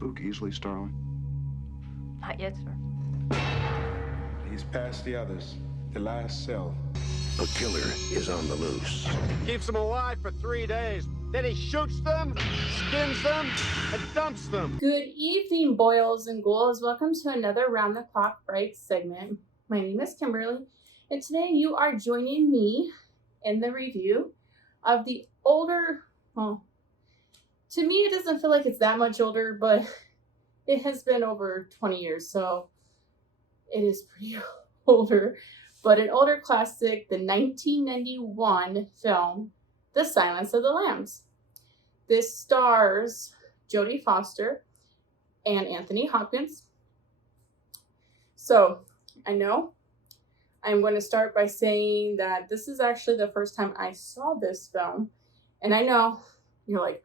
spook easily, Starling? Not yet, sir. He's past the others. The last cell. A killer is on the loose. Keeps them alive for 3 days. Then he shoots them, skins them, and dumps them. Good evening, boils and ghouls. Welcome to another Round the Clock Fright segment. My name is Kimberly, and today you are joining me in the review of the older, well, to me it doesn't feel like it's that much older, but it has been over 20 years, so it is pretty older. But an older classic, the 1991 film, The Silence of the Lambs. This stars Jodie Foster and Anthony Hopkins. So, I know I'm going to start by saying that this is actually the first time I saw this film. And I know you're like,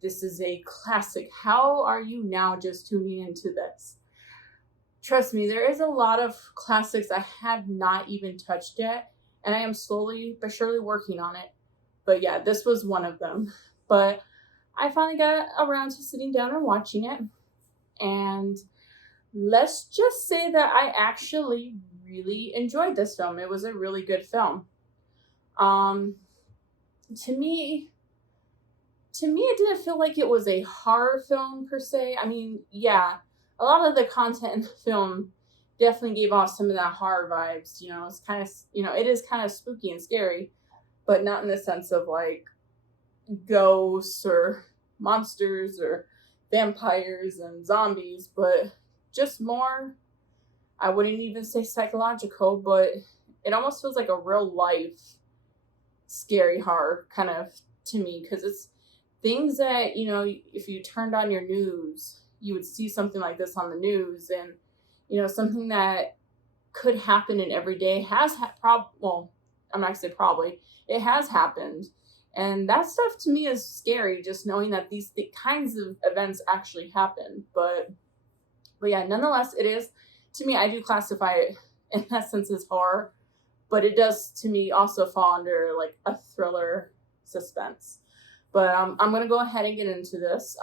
this is a classic. How are you now just tuning into this? Trust me, there is a lot of classics I have not even touched yet. And I am slowly but surely working on it. But yeah, this was one of them. But I finally got around to sitting down and watching it. And let's just say that I actually really enjoyed this film. It was a really good film. To me, it didn't feel like it was a horror film per se. I mean, yeah, a lot of the content in the film definitely gave off some of that horror vibes. You know, it's kind of, it is kind of spooky and scary, but not in the sense of like ghosts or monsters or vampires and zombies, but just more, I wouldn't even say psychological, but it almost feels like a real life scary horror kind of to me, because it's things that, if you turned on your news, you would see something like this on the news, and, something that could happen in every day has well, I'm not going to say probably, it has happened. And that stuff to me is scary, just knowing that these kinds of events actually happen. But yeah, nonetheless, it is, to me, I do classify it in that sense as horror, but it does to me also fall under like a thriller suspense. But I'm going to go ahead and get into this.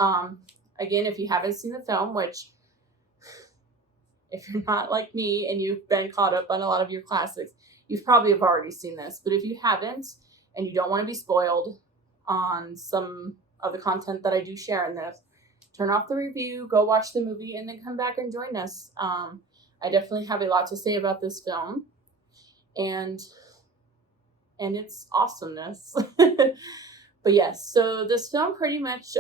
Again, if you haven't seen the film, which if you're not like me and you've been caught up on a lot of your classics, you've probably have already seen this. But if you haven't, and you don't want to be spoiled on some of the content that I do share in this, turn off the review, go watch the movie, and then come back and join us. I definitely have a lot to say about this film and its awesomeness. But yes, so this film pretty much,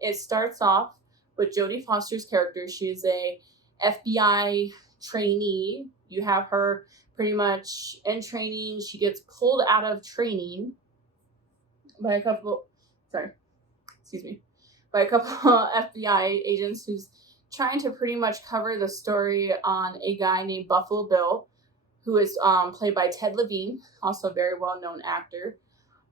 it starts off with Jodie Foster's character. She's a FBI trainee. You have her pretty much in training. She gets pulled out of training by a couple FBI agents who's trying to pretty much cover the story on a guy named Buffalo Bill, who is played by Ted Levine, also a very well-known actor.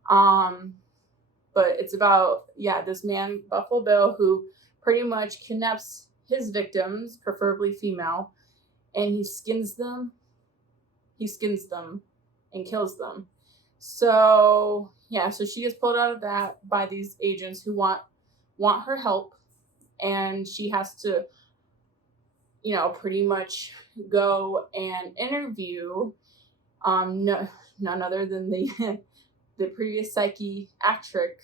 But it's about, this man, Buffalo Bill, who pretty much kidnaps his victims, preferably female, and he skins them and kills them. So, so she gets pulled out of that by these agents who want her help, and she has to, pretty much go and interview none other than the previous psychiatric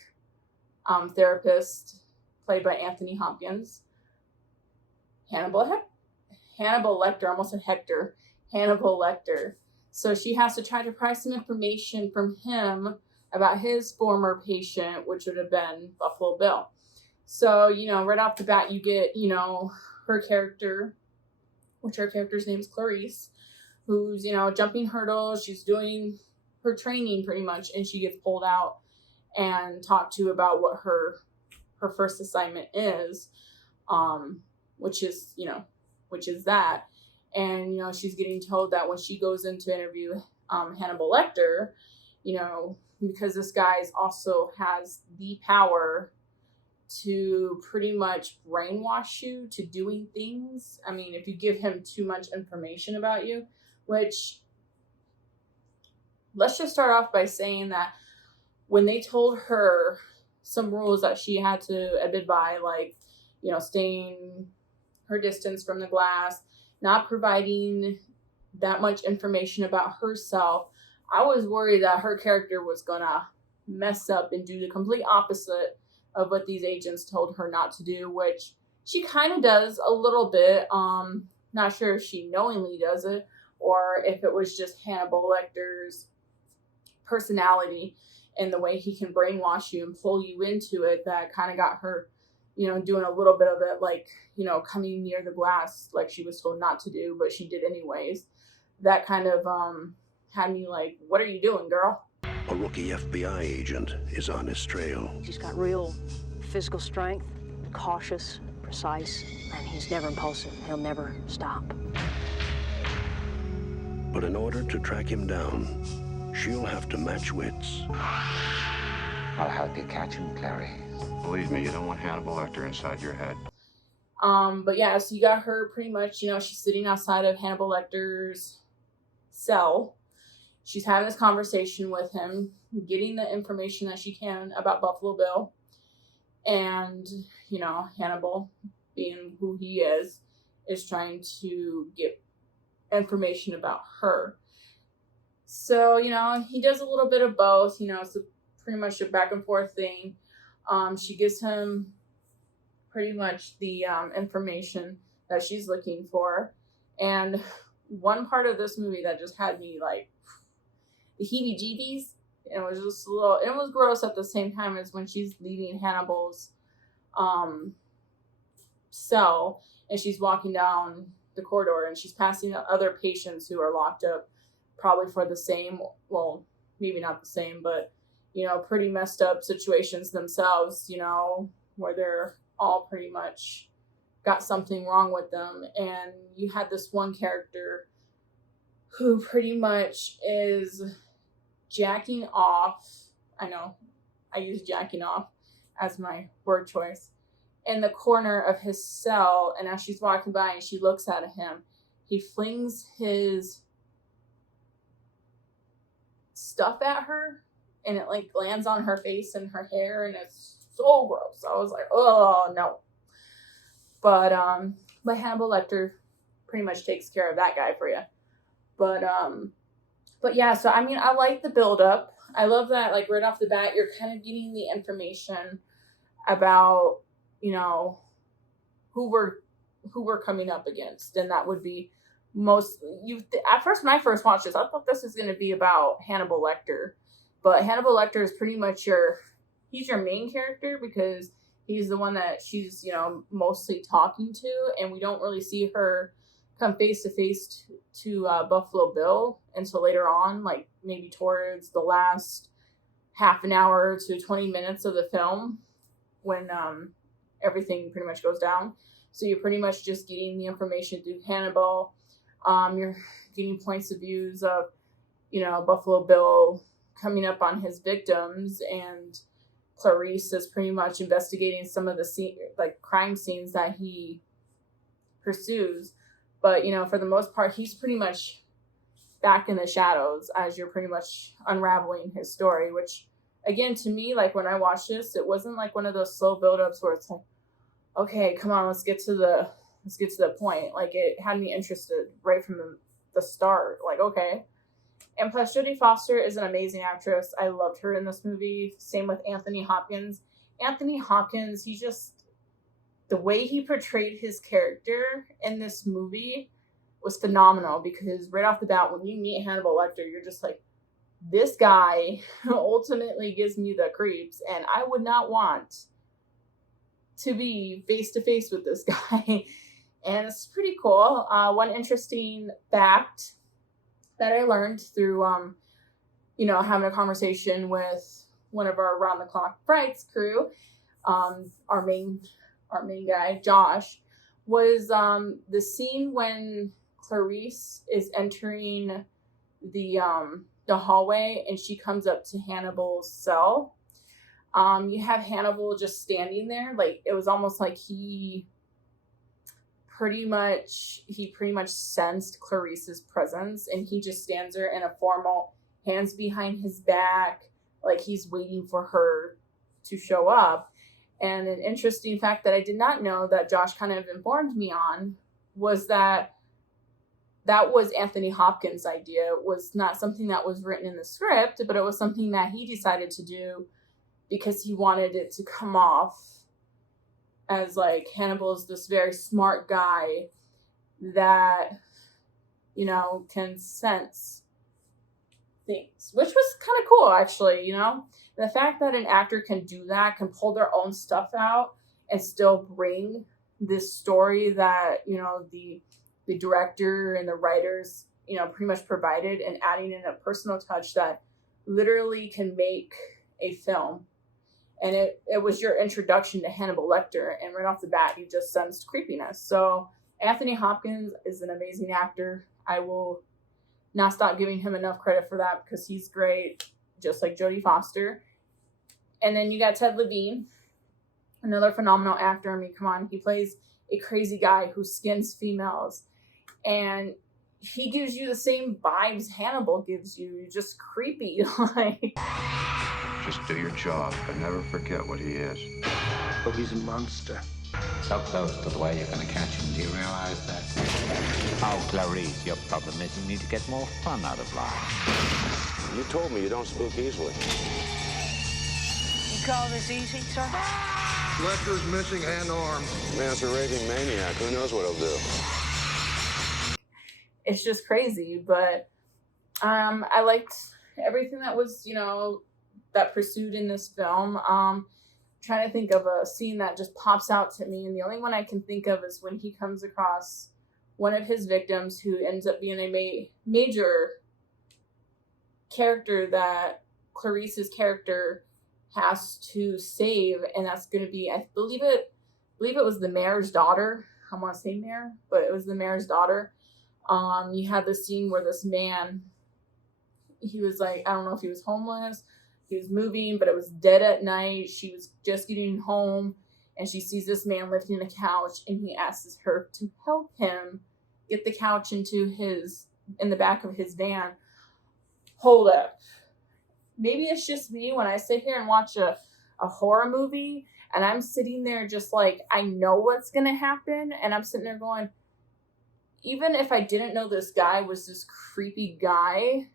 therapist played by Anthony Hopkins, Hannibal Lecter, almost said Hector, Hannibal Lecter. So she has to try to pry some information from him about his former patient, which would have been Buffalo Bill. So, right off the bat, you get, her character, which her character's name is Clarice, who's, jumping hurdles. She's doing her training pretty much, and she gets pulled out and talked to about what her first assignment is, which is that. And, she's getting told that when she goes in to interview Hannibal Lecter, because this guy also has the power to pretty much brainwash you to doing things. I mean, if you give him too much information about you, which, let's just start off by saying that when they told her some rules that she had to abide by, like, staying her distance from the glass, not providing that much information about herself. I was worried that her character was gonna mess up and do the complete opposite of what these agents told her not to do, which she kind of does a little bit. Not sure if she knowingly does it or if it was just Hannibal Lecter's personality and the way he can brainwash you and pull you into it that kind of got her, doing a little bit of it, like, coming near the glass like she was told not to do, but she did anyways. That kind of had me like, what are you doing, girl? A rookie FBI agent is on his trail. He's got real physical strength, cautious, precise, and he's never impulsive. He'll never stop. But in order to track him down, she'll have to match wits. I'll help you catch him, Clary. Believe me, you don't want Hannibal Lecter inside your head. But yeah, so you got her pretty much, she's sitting outside of Hannibal Lecter's cell. She's having this conversation with him, getting the information that she can about Buffalo Bill. And, Hannibal, being who he is trying to get information about her. So, he does a little bit of both. It's pretty much a back and forth thing. She gives him pretty much the information that she's looking for. And one part of this movie that just had me like the heebie-jeebies, it was just it was gross at the same time, as when she's leaving Hannibal's cell and she's walking down the corridor and she's passing other patients who are locked up probably for the same, well, maybe not the same, but pretty messed up situations themselves, where they're all pretty much got something wrong with them. And you had this one character who pretty much is jacking off. I know I use jacking off as my word choice, in the corner of his cell. And as she's walking by and she looks at him, he flings his stuff at her and it like lands on her face and her hair, and it's so gross. I was like, oh no. But Hannibal Lecter pretty much takes care of that guy for you. But yeah, so I mean, I like the build up. I love that, like, right off the bat, you're kind of getting the information about, who we're coming up against. And that would be at first, when I first watched this, I thought this was going to be about Hannibal Lecter. But Hannibal Lecter is pretty much he's your main character, because he's the one that she's, mostly talking to. And we don't really see her come face to face to Buffalo Bill until later on, like maybe towards the last half an hour to 20 minutes of the film, when everything pretty much goes down. So you're pretty much just getting the information through Hannibal. You're getting points of views of, Buffalo Bill coming up on his victims, and Clarice is pretty much investigating some of the crime scenes that he pursues. But, for the most part, he's pretty much back in the shadows as you're pretty much unraveling his story, which, again, to me, like, when I watched this, it wasn't like one of those slow buildups where it's like, okay, come on, let's get to the point. Like, it had me interested right from the start. Like, okay. And plus, Jodie Foster is an amazing actress. I loved her in this movie. Same with Anthony Hopkins. Anthony Hopkins, the way he portrayed his character in this movie was phenomenal, because right off the bat, when you meet Hannibal Lecter, you're just like, this guy ultimately gives me the creeps, and I would not want to be face to face with this guy. And it's pretty cool. One interesting fact that I learned through, having a conversation with one of our Around the Clock Frights crew, our main guy, Josh, was the scene when Clarice is entering the hallway and she comes up to Hannibal's cell. You have Hannibal just standing there. Like, it was almost like he pretty much sensed Clarice's presence, and he just stands there in a formal, hands behind his back, like he's waiting for her to show up. And an interesting fact that I did not know that Josh kind of informed me on was that was Anthony Hopkins' idea. It was not something that was written in the script, but it was something that he decided to do because he wanted it to come off as like Hannibal's this very smart guy that, you know, can sense things, which was kind of cool, actually, you know? The fact that an actor can do that, can pull their own stuff out and still bring this story that, you know, the director and the writers, you know, pretty much provided, and adding in a personal touch that literally can make a film. And it was your introduction to Hannibal Lecter, and right off the bat, you just sensed creepiness. So Anthony Hopkins is an amazing actor. I will not stop giving him enough credit for that because he's great, just like Jodie Foster. And then you got Ted Levine, another phenomenal actor. I mean, come on, he plays a crazy guy who skins females. And he gives you the same vibes Hannibal gives you, just creepy. Like, Just do your job, but never forget what he is. But he's a monster. So close to the way you're going to catch him. Do you realize that? Oh, Clarice, your problem is you need to get more fun out of life. You told me you don't spook easily. You call this easy, sir? Lecter's missing hand arm. Man's a raving maniac. Who knows what he'll do? it's just crazy. But I liked everything that was, you know, that pursued in this film. Trying to think of a scene that just pops out to me, and the only one I can think of is when he comes across one of his victims who ends up being a major character that Clarice's character has to save, and that's going to be, I believe it was the mayor's daughter. I want to say mayor, but it was the mayor's daughter. You had this scene where this man, he was like, I don't know if he was homeless, he was moving, but it was dead at night. She was just getting home, and she sees this man lifting a couch, and he asks her to help him get the couch in the back of his van. Hold up. Maybe it's just me when I sit here and watch a horror movie, and I'm sitting there just like, I know what's going to happen, and I'm sitting there going, even if I didn't know this guy was this creepy guy,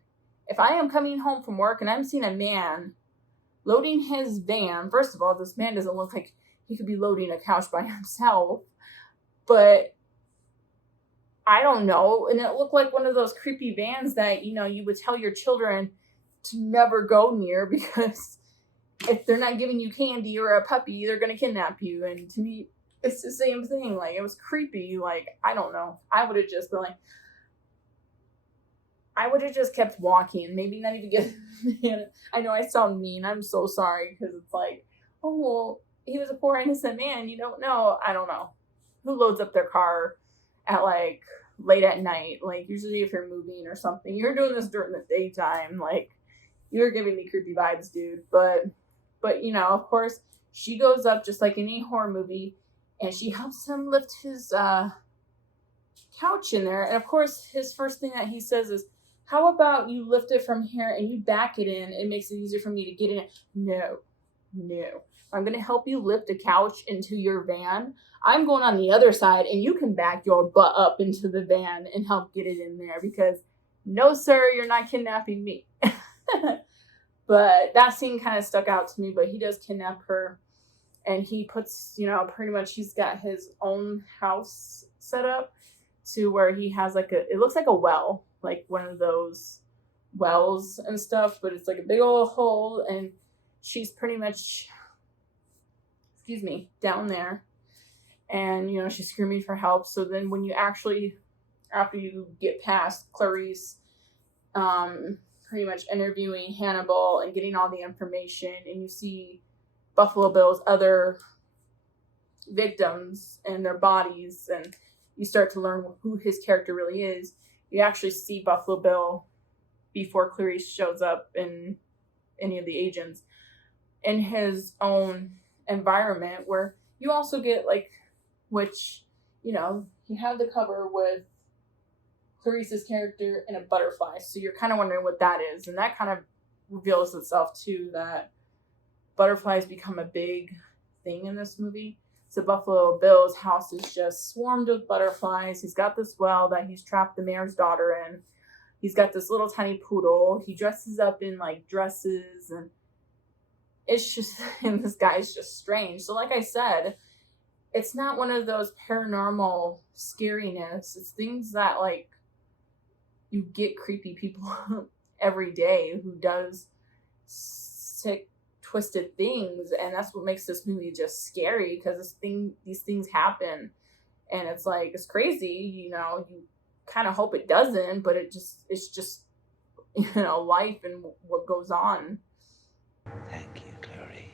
if I am coming home from work and I'm seeing a man loading his van, first of all, this man doesn't look like he could be loading a couch by himself, but I don't know. And it looked like one of those creepy vans that, you know, you would tell your children to never go near, because if they're not giving you candy or a puppy, they're going to kidnap you. And to me, it's the same thing. Like, it was creepy. Like, I don't know. I would have just been like, I would have just kept walking. Maybe not even get, I know I sound mean. I'm so sorry, because it's like, oh, well, he was a poor innocent man. You don't know. I don't know. Who loads up their car at like late at night? Like, usually if you're moving or something, you're doing this during the daytime. Like, you're giving me creepy vibes, dude. But you know, of course, she goes up just like any horror movie, and she helps him lift his couch in there. And of course, his first thing that he says is, how about you lift it from here and you back it in? It makes it easier for me to get in it. No. I'm going to help you lift a couch into your van. I'm going on the other side, and you can back your butt up into the van and help get it in there, because no, sir, you're not kidnapping me. But that scene kind of stuck out to me. But he does kidnap her, and he puts, you know, pretty much he's got his own house set up to where he has like it looks like a well, like one of those wells and stuff, but it's like a big old hole, and she's pretty much, down there, and, you know, she's screaming for help. So then when you actually, after you get past Clarice, pretty much interviewing Hannibal and getting all the information, and you see Buffalo Bill's other victims and their bodies, and you start to learn who his character really is. You actually see Buffalo Bill before Clarice shows up in any of the agents in his own environment, where you also get like, which, you know, you have the cover with Clarice's character and a butterfly. So you're kind of wondering what that is. And that kind of reveals itself too, that butterflies become a big thing in this movie. So Buffalo Bill's house is just swarmed with butterflies. He's got this well that he's trapped the mayor's daughter in. He's got this little tiny poodle. He dresses up in like dresses, and it's just, and this guy's just strange. So like I said, it's not one of those paranormal scariness. It's things that like you get creepy people every day who does sick, twisted things, and that's what makes this movie just scary, because these things happen, and it's like, it's crazy, you know. You kind of hope it doesn't, but it's just you know, life and what goes on. Thank you, Clarice.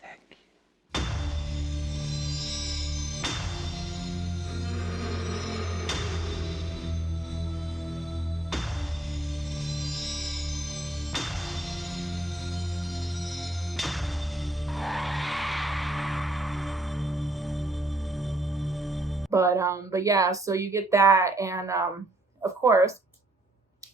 Thank you. But yeah, so you get that, and of course,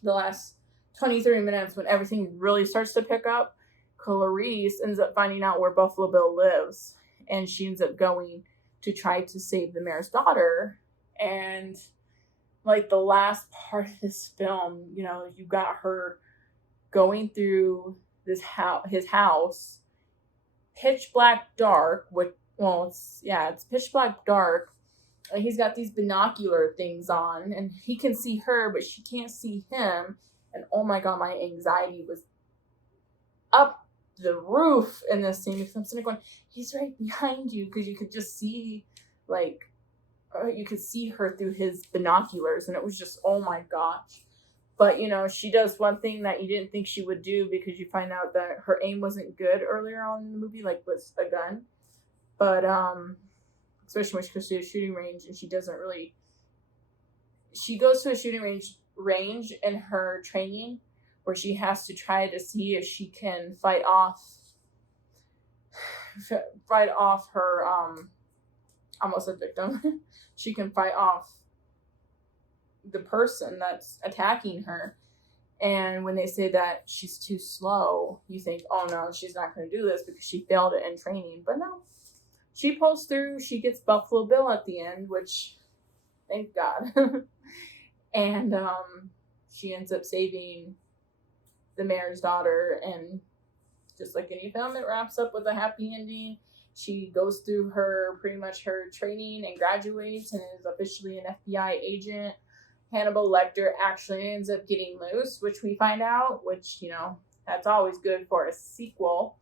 the last 20-30 minutes, when everything really starts to pick up, Clarice ends up finding out where Buffalo Bill lives, and she ends up going to try to save the mayor's daughter. And like the last part of this film, you know, you got her going through his house, pitch black dark, it's pitch black dark. And he's got these binocular things on, and he can see her, but she can't see him. And oh my god, my anxiety was up the roof in this scene, because I'm sitting there going, he's right behind you, because you could just see, like, you could see her through his binoculars, and it was just, oh my gosh. But, you know, she does one thing that you didn't think she would do, because you find out that her aim wasn't good earlier on in the movie, like with a gun. But, especially when she goes to a shooting range, and she goes to a shooting range in her training, where she has to try to see if she can fight off her, almost a victim. She can fight off the person that's attacking her. And when they say that she's too slow, you think, oh no, she's not going to do this because she failed it in training. But no. She pulls through, she gets Buffalo Bill at the end, which, thank God. And she ends up saving the mayor's daughter, and just like any film, it wraps up with a happy ending. She goes through pretty much her training and graduates and is officially an FBI agent. Hannibal Lecter actually ends up getting loose, which we find out, which, you know, that's always good for a sequel.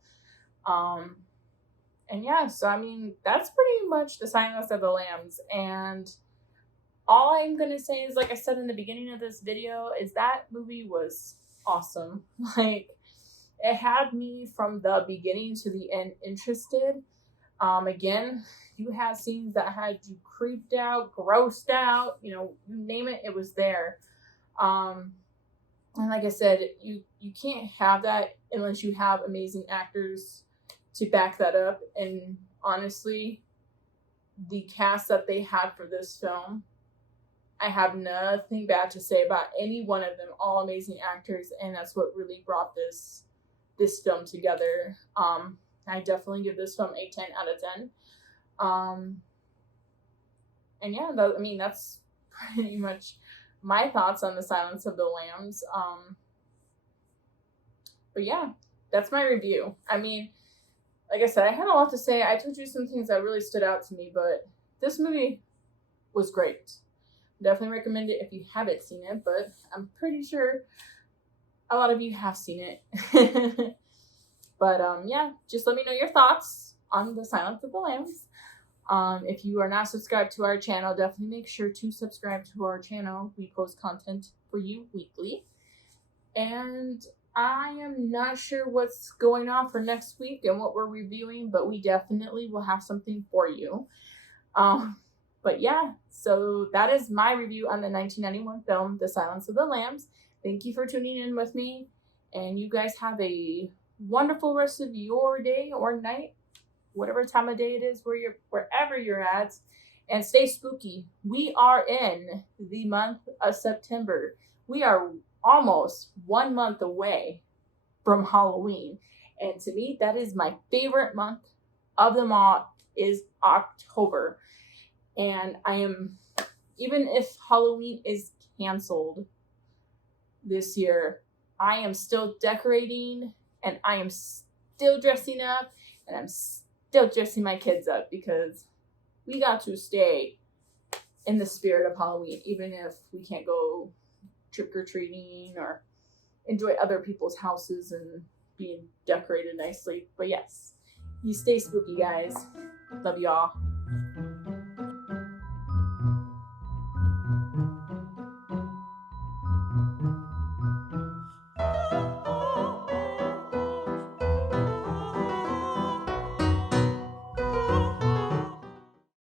And yeah, so I mean, that's pretty much The Silence of the Lambs. And all I'm going to say is, like I said in the beginning of this video, is that movie was awesome. Like, it had me from the beginning to the end interested. Again, you had scenes that had you creeped out, grossed out, you know, you name it, it was there. And like I said, you can't have that unless you have amazing actors to back that up. And honestly, the cast that they had for this film, I have nothing bad to say about any one of them. All amazing actors, and that's what really brought this film together. I definitely give this film a 10 out of 10. And yeah, that's pretty much my thoughts on The Silence of the Lambs. But yeah, that's my review. I mean, like I said, I had a lot to say. I told you some things that really stood out to me, but this movie was great. Definitely recommend it if you haven't seen it, but I'm pretty sure a lot of you have seen it. But yeah, just let me know your thoughts on The Silence of the Lambs. If you are not subscribed to our channel, definitely make sure to subscribe to our channel. We post content for you weekly. And I am not sure what's going on for next week and what we're reviewing, but we definitely will have something for you. But yeah, so that is my review on the 1991 film, The Silence of the Lambs. Thank you for tuning in with me, and you guys have a wonderful rest of your day or night, whatever time of day it is wherever you're at, and stay spooky. We are in the month of September. We are almost 1 month away from Halloween, and to me, that is my favorite month of them all is October. And I am, even if Halloween is canceled this year, I am still decorating and I am still dressing up and I'm still dressing my kids up because we got to stay in the spirit of Halloween, even if we can't go trick-or-treating or enjoy other people's houses and being decorated nicely. But yes, you stay spooky, guys. Love y'all.